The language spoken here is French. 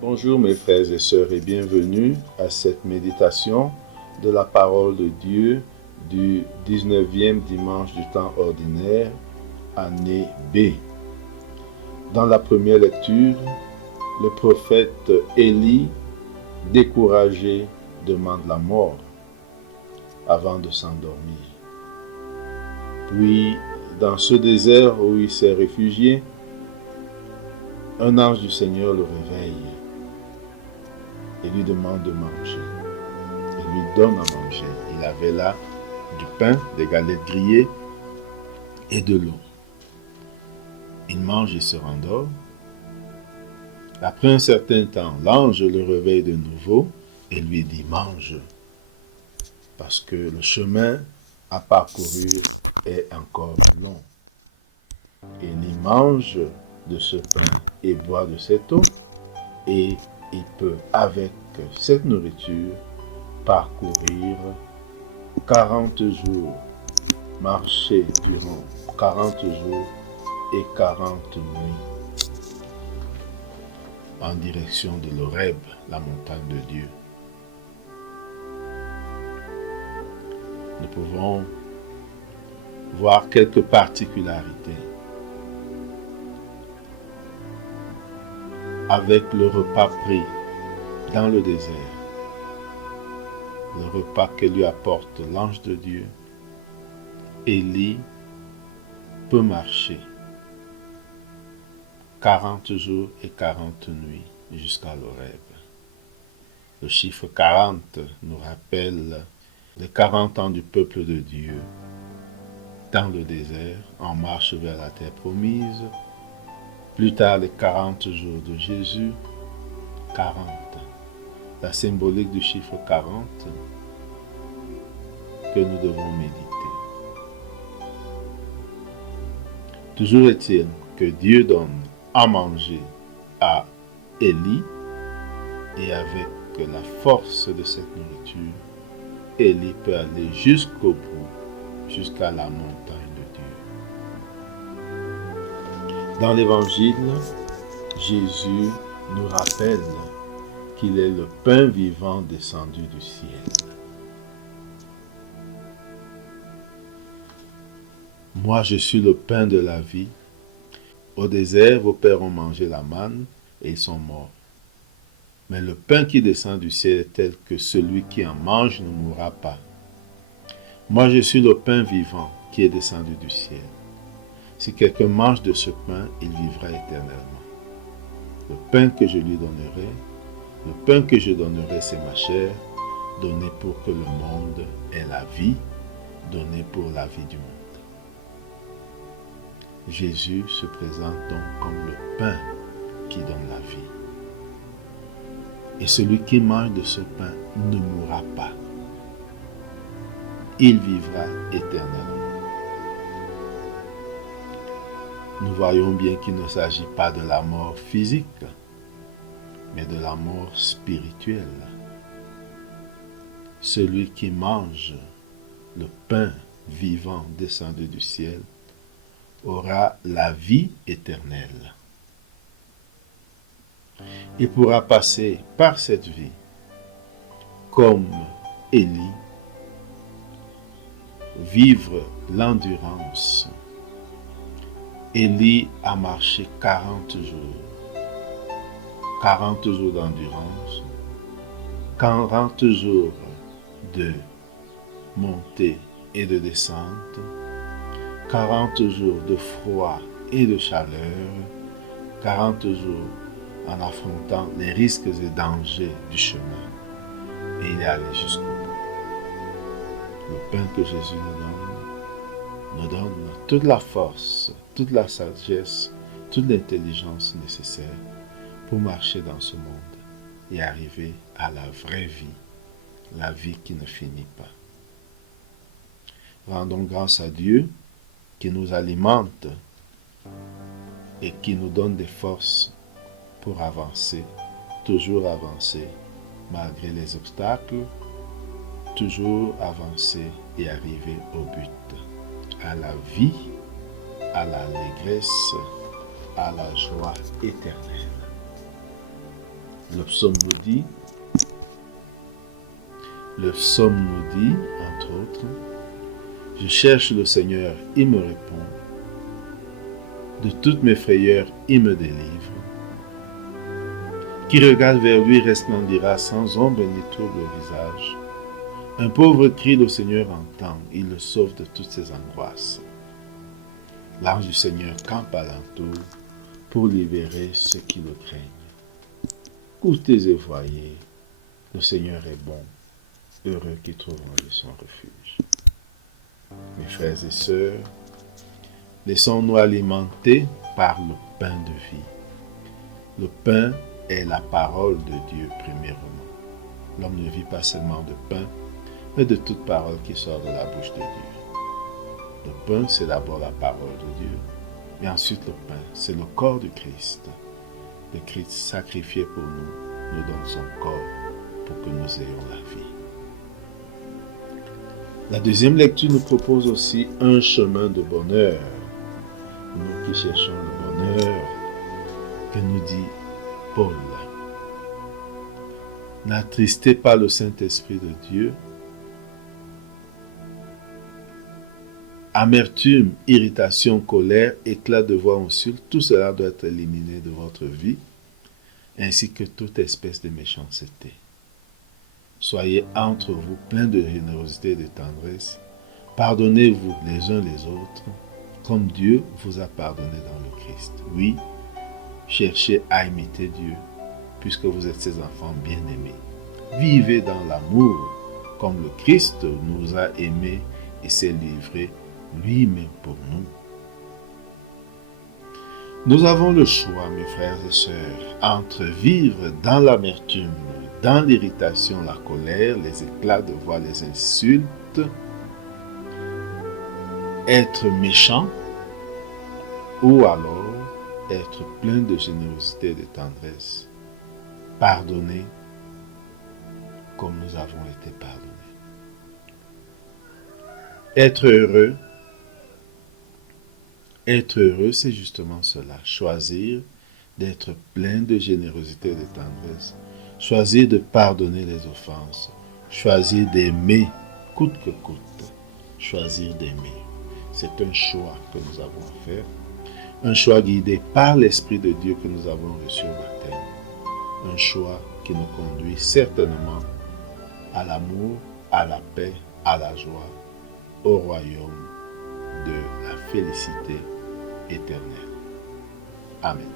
Bonjour mes frères et sœurs et bienvenue à cette méditation de la parole de Dieu du 19e dimanche du temps ordinaire, année B. Dans la première lecture, le prophète Élie, découragé, demande la mort avant de s'endormir. Puis, dans ce désert où il s'est réfugié, un ange du Seigneur le réveille et lui demande de manger. Il lui donne à manger. Il avait là du pain, des galettes grillées et de l'eau. Il mange et se rendort. Après un certain temps, l'ange le réveille de nouveau et lui dit « Mange » parce que le chemin à parcourir est encore long. Il mange de ce pain et boit de cette eau et il peut, avec cette nourriture, parcourir 40 jours, marcher durant 40 jours et 40 nuits en direction de l'Horeb, la montagne de Dieu. Nous pouvons voir quelques particularités avec le repas pris dans le désert, le repas que lui apporte l'ange de Dieu. Élie peut marcher 40 jours et 40 nuits jusqu'à l'Horeb. Le chiffre 40 nous rappelle les 40 ans du peuple de Dieu dans le désert, en marche vers la terre promise. Plus tard, les 40 jours de Jésus, 40. La symbolique du chiffre 40 que nous devons méditer. Toujours est-il que Dieu donne à manger à Élie et avec la force de cette nourriture, Élie peut aller jusqu'au bout, jusqu'à la montagne de Dieu. Dans l'Évangile, Jésus nous rappelle qu'il est le pain vivant descendu du ciel. Moi, je suis le pain de la vie. Au désert, vos pères ont mangé la manne et ils sont morts. Mais le pain qui descend du ciel est tel que celui qui en mange ne mourra pas. Moi, je suis le pain vivant qui est descendu du ciel. Si quelqu'un mange de ce pain, il vivra éternellement. Le pain que je lui donnerai, le pain que je donnerai, c'est ma chair, donnée pour que le monde ait la vie, donnée pour la vie du monde. Jésus se présente donc comme le pain qui donne la vie. Et celui qui mange de ce pain ne mourra pas. Il vivra éternellement. Nous voyons bien qu'il ne s'agit pas de la mort physique, mais de la mort spirituelle. Celui qui mange le pain vivant descendu du ciel aura la vie éternelle. Il pourra passer par cette vie comme Élie, vivre l'endurance. Élie a marché 40 jours. 40 jours d'endurance, 40 jours de montée et de descente, 40 jours de froid et de chaleur, 40 jours en affrontant les risques et dangers du chemin. Et il est allé jusqu'au bout. Le pain que Jésus nous donne toute la force, toute la sagesse, toute l'intelligence nécessaire pour marcher dans ce monde et arriver à la vraie vie, la vie qui ne finit pas. Rendons grâce à Dieu qui nous alimente et qui nous donne des forces pour avancer, toujours avancer, malgré les obstacles, toujours avancer et arriver au but, à la vie, à l'allégresse, à la joie éternelle. Le psaume nous dit, entre autres, « Je cherche le Seigneur, il me répond. De toutes mes frayeurs, il me délivre. Qui regarde vers lui resplendira sans ombre ni trouble au visage. Un pauvre crie, le Seigneur entend, il le sauve de toutes ses angoisses. L'ange du Seigneur campe alentour pour libérer ceux qui le craignent. Écoutez et voyez, le Seigneur est bon, heureux qui trouve en lui son refuge. » Mes frères et sœurs, laissons-nous alimenter par le pain de vie. Le pain est la parole de Dieu, premièrement. L'homme ne vit pas seulement de pain, mais de toute parole qui sort de la bouche de Dieu. Le pain, c'est d'abord la parole de Dieu, et ensuite le pain, c'est le corps du Christ. Le Christ sacrifié pour nous donne son corps pour que nous ayons la vie. La deuxième lecture nous propose aussi un chemin de bonheur. Nous qui cherchons le bonheur, que nous dit Paul. N'attristez pas le Saint-Esprit de Dieu. Amertume, irritation, colère, éclat de voix insulte, tout cela doit être éliminé de votre vie, ainsi que toute espèce de méchanceté. Soyez entre vous pleins de générosité et de tendresse. Pardonnez-vous les uns les autres, comme Dieu vous a pardonné dans le Christ. Oui, cherchez à imiter Dieu, puisque vous êtes ses enfants bien-aimés. Vivez dans l'amour, comme le Christ nous a aimés et s'est livré lui-même pour nous. Nous avons le choix, mes frères et sœurs, entre vivre dans l'amertume, dans l'irritation, la colère, les éclats de voix, les insultes, être méchant, ou alors être plein de générosité et de tendresse, pardonner comme nous avons été pardonnés. Être heureux, c'est justement cela, choisir d'être plein de générosité et de tendresse, choisir de pardonner les offenses, choisir d'aimer coûte que coûte, choisir d'aimer. C'est un choix que nous avons à faire, un choix guidé par l'Esprit de Dieu que nous avons reçu au baptême, un choix qui nous conduit certainement à l'amour, à la paix, à la joie, au royaume de la félicité éternelle. Amen.